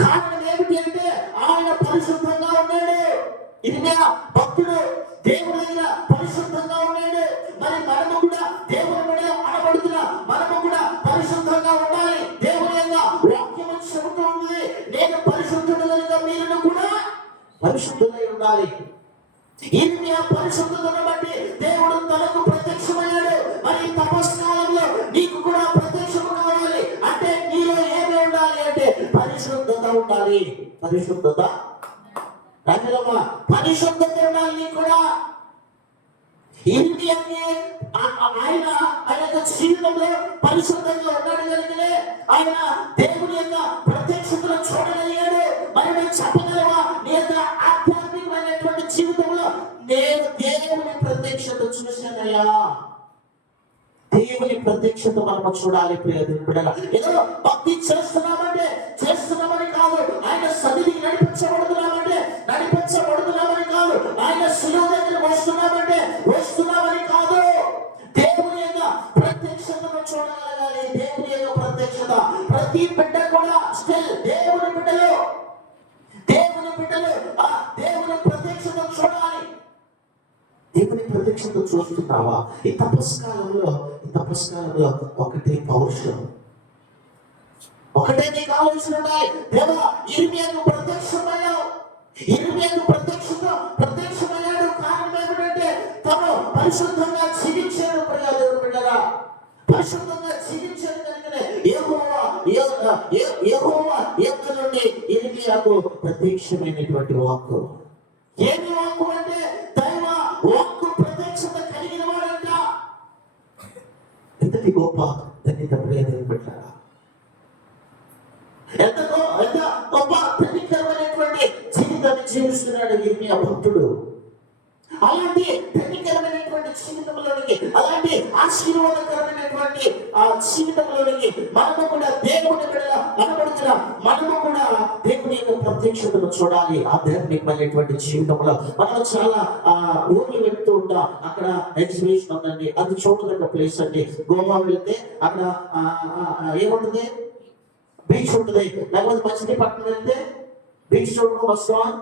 కారణం ఏమిటి అంటే ఆయన పరిశుద్ధంగా ఉన్నాడు. ఇది భక్తుడు దేవుడు అయిన పరిశుద్ధంగా ఉన్నాడు. మరి మనము కూడా దేవుని మీద అనబడుతున్న మనము కూడా పరిశుద్ధంగా ఉండాలి. దేవుని యొక్క వాక్యం చెబుతూ ఉంది నేను పరిశుద్ధుడు కనుక మీరు కూడా పరిశుద్ధులై ఉండాలి. ఇది పరిశుద్ధతను బట్టి దేవుడు ఉండాలి పరిశుద్ధత? రాజులమ్మ పరిశుద్ధ తిరణాలని కూడా ఏంటి అంటే ఆ- ఆ- ఆయన ఆయన యొక్క శరీరంలో పరిశుద్ధంగా ఉన్నాడు కనుకనే ఆయన దేవుని యొక్క ప్రత్యక్షతను చూడగలిగాడు. మరి చెప్పగలవా దేవుని ప్రత్యక్షత మనము చూడాలి ప్రియ బిడ్డల ఏదో భక్తి చేస్తున్నామంటే చేస్తున్నామని కాదు. ఆయన సన్నిధికి నడిపించబడుతున్నామంటే నడిపించబడుతున్నామని కాదు. ఆయన సులువు దగ్గర వస్తున్నామంటే వస్తున్నామని కాదు. దేవుని యొక్క ప్రత్యక్షతను చూడగలగాలి. దేవుని యొక్క ప్రత్యక్షత. ప్రతి బిడ్డ కూడా స్టిల్ దేవుని బిడ్డలు. దేవుని బిడ్డలు ఆ దేవుని దేవుని ప్రత్యక్షత చూస్తున్నావా? ఈ తపస్కాలంలో ఈ తపస్కాలంలో ఒకటే పౌరుషం. ఒకటే నీకు ఆలోచన ఉన్నాయి దేవా ఇరిమియాకు ప్రత్యక్షమయ్యావు ఇరిమియాకు ప్రత్యక్షత ప్రత్యక్షమయ్యాడు. కారణం ఏమిటంటే తను పరిశుద్ధంగా జీవించాడు ప్రియా దేవుడు బిడ్డరా. పరిశుద్ధంగా జీవించాడు కనుకనే యెహోవా యెహోవా యొక్క నుండి ఇరిమియాకు ప్రత్యక్షమైనటువంటి వాక్కు. ఏమి ఎంతటి గొప్ప ధన్యత ప్రియ పెట్టారా? ఎంత ఎంత గొప్ప ధన్యకరమైనటువంటి జీవితాన్ని జీవిస్తున్నాడు ఇర్మియా భక్తుడు అలాంటి ధనికరమైనటువంటి జీవితంలోనికి అలాంటి ఆశీర్వాదకరమైనటువంటి ఆ జీవితంలోనికి మనము కూడా దేవుని బిడ్డల మనము కూడా దేవుని యొక్క ప్రత్యక్షతను చూడాలి. ఆధ్యాత్మికమైనటువంటి జీవితంలో మనం చాలా ఆ ఊర్లు వెళ్తూ ఉంటాం. అక్కడ ఎగ్జిబిషన్ ఉందండి అది చూడదగ్గ ప్లేస్ అండి. గోవా వెళ్తే అక్కడ ఏముంటుంది? బీచ్ ఉంటుంది. లేకపోతే మచిలీపట్నం వెళ్తే బీచ్ చూడడం వస్తాం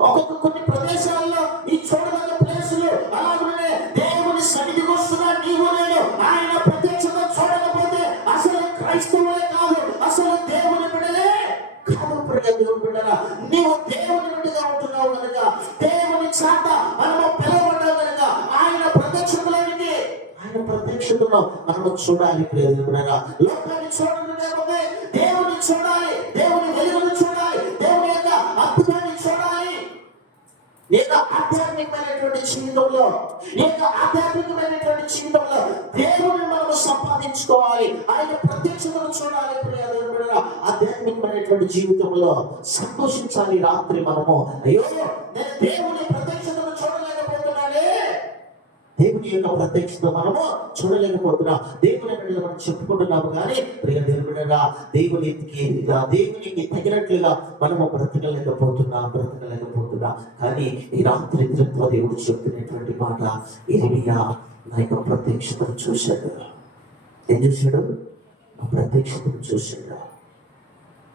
ఒక్కొక్క కొన్ని ప్రదేశాల్లో ఈ చూడదగ్గ ప్లేసులు అలాగే దేవుని సన్నిధి వస్తున్నా నీవు నేను. ఆయన ప్రత్యక్షంగా చూడకపోతే అసలు క్రైస్తవులే కాదు అసలు దేవుని బిడలే కాదు ప్రియ దేవుని బిడ్డల నీవు దేవుని బిడ్డగా ఉంటున్నావు కనుక దేవుని చేత మనము పిలవబడ్డావు కనుక ఆయన ప్రత్యక్షతలోనికి ఆయన ప్రత్యక్షతలో మనము చూడాలి ప్రియ దేవుని లోకాన్ని చూడడం లేకపోతే దేవుని చూడాలి దేవుని నీకు ఆధ్యాత్మికమైనటువంటి జీవితంలో నీకు ఆధ్యాత్మికమైనటువంటి జీవితంలో దేవుని మనము సంపాదించుకోవాలి. ఆయన ప్రత్యక్షతను చూడాలి ప్రియ ఆధ్యాత్మికమైనటువంటి జీవితంలో సంతోషించాలి రాత్రి మనము. అయ్యో నేను దేవుని ప్రత్యక్ష దేవుని యొక్క ప్రత్యక్షత మనము చూడలేకపోతున్నా. దేవుని మనం చెప్పుకుంటున్నాము కానీ ప్రియ దేవుని దేవునికి దేవునికి తగినట్లుగా మనము బ్రతకలేకపోతున్నా బ్రతకలేకపోతున్నా. కానీ ఈ రాత్రి తృత్వ దేవుడు చెప్తున్నటువంటి మాట ఇరిమియా నా యొక్క ప్రత్యక్షతను చూశాడు. ఏం చూశాడు? ఆ ప్రత్యక్షతను చూశాడు.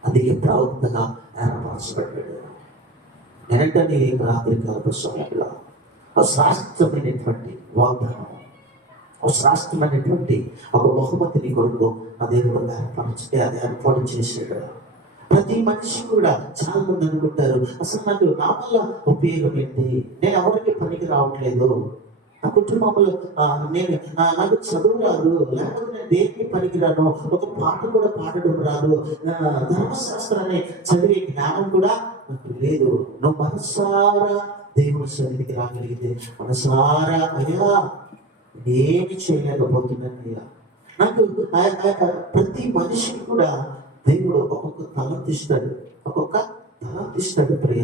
అందుకే ప్రవక్తగా ఏర్పరచబడ్డాడు. వెంటనే ఈ రాత్రి కాల సమయంలో శాస్త్రమైనటువంటి వాగ్దానం. ఒక శాస్త్రమైనటువంటి ఒక బహుమతిని కొరకు అదే విధంగా ఏర్పరచి అది ఏర్పాటు చేశాడు ప్రతి మనిషి కూడా చాలా మంది అనుకుంటారు అసలు నాకు నా వల్ల ఉపయోగం ఏంటి? నేను ఎవరికి పనికి రావట్లేదు. నా కుటుంబంలో నేను నాకు చదువు రాదు. లేకపోతే నేను దేనికి పనికిరాను ఒక పాట కూడా పాడడం రాదు. ధర్మశాస్త్రాన్ని చదివే జ్ఞానం కూడా నాకు లేదు. నువ్వు మనసారా దేవుని సన్నిధికి రాగలిగితే మనసారా అయ్యా ఏమి చేయలేకపోతున్నాను అయ్యా. నాకు ఆ- ప్రతి మనిషికి కూడా దేవుడు ఒక్కొక్క తలంతు ఇస్తాడు. ఒక్కొక్క తలంతు ఇస్తాడు ప్రియ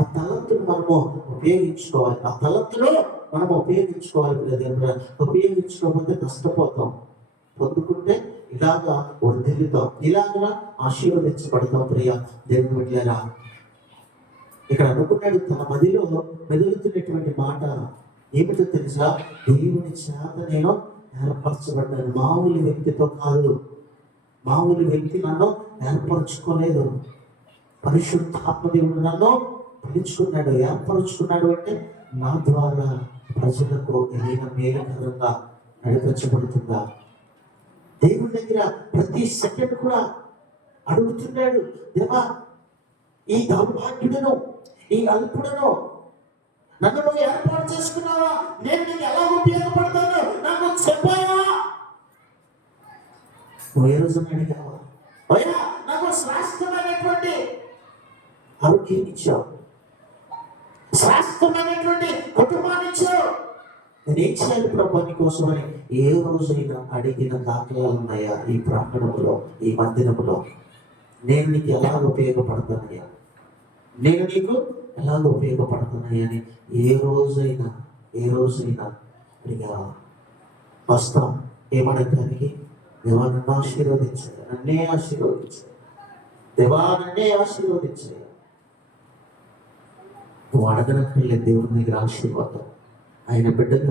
ఆ తలంతును మనము ఉపయోగించుకోవాలి. ఆ తలంతులో మనం ఉపయోగించుకోవాలి ప్రియదేవుడు ఉపయోగించుకోకపోతే నష్టపోతాం. పొందుకుంటే ఇలాగా వర్ధిల్లుతాం ఇలాగా ఆశీర్వదించబడతాం ప్రియ దేవుడు బిడ్డలారా ఇక్కడ అనుకున్నాడు తన మదిలో మెదులుతున్నటువంటి మాట ఏమిటో తెలుసా? దేవుని చేత నేను ఏర్పరచబడ్డాను. మామూలు వ్యక్తితో కాదు. మామూలు వ్యక్తి నన్ను ఏర్పరచుకోలేదు. పరిశుద్ధాత్మ దేవుడు నన్ను పిలుచుకున్నాడు. ఏర్పరచుకున్నాడు అంటే నా ద్వారా ప్రజలకు ఏదైనా మేలకరంగా నడిపించబడుతుందా? దేవుడి దగ్గర ప్రతి సెకండ్ కూడా అడుగుతున్నాడు దేవా ఈ దౌర్భాగ్యుడను ఈ అల్పుడను. నన్ను నువ్వు ఏర్పాటు చేసుకున్నావా? నేను నీకు ఎలా ఉపయోగపడతాను? నాకు చెప్పావా? నువ్వు ఏ రోజు అడిగావా? అయ్యా నాకు శ్రేష్టమైనటువంటి ఆరోగ్యం ఇచ్చావు. శ్రేష్టమైనటువంటి కుటుంబాన్ని ఇచ్చావు. నేను ఏం చేయాలి ప్రభు కోసమని ఏ రోజైనా అడిగిన దాఖలాలు ఉన్నాయా ఈ ప్రాంగణంలో ఈ మందిరంలో? నేను నీకు ఎలా ఉపయోగపడతానయ్యా? నేను నీకు ఎలాగ ఉపయోగపడుతున్నాయి అని ఏ రోజైనా ఏ రోజైనా అడిగావా వస్తాం ఏమనడానికి దేవా నన్ను ఆశీర్వదించాయి నన్నే ఆశీర్వదించాయి దేవా నన్నే ఆశీర్వదించాయి నువ్వు అడగనక్కర్లేదు దేవుడి దగ్గర ఆశీర్వాదం. ఆయన బిడ్డగా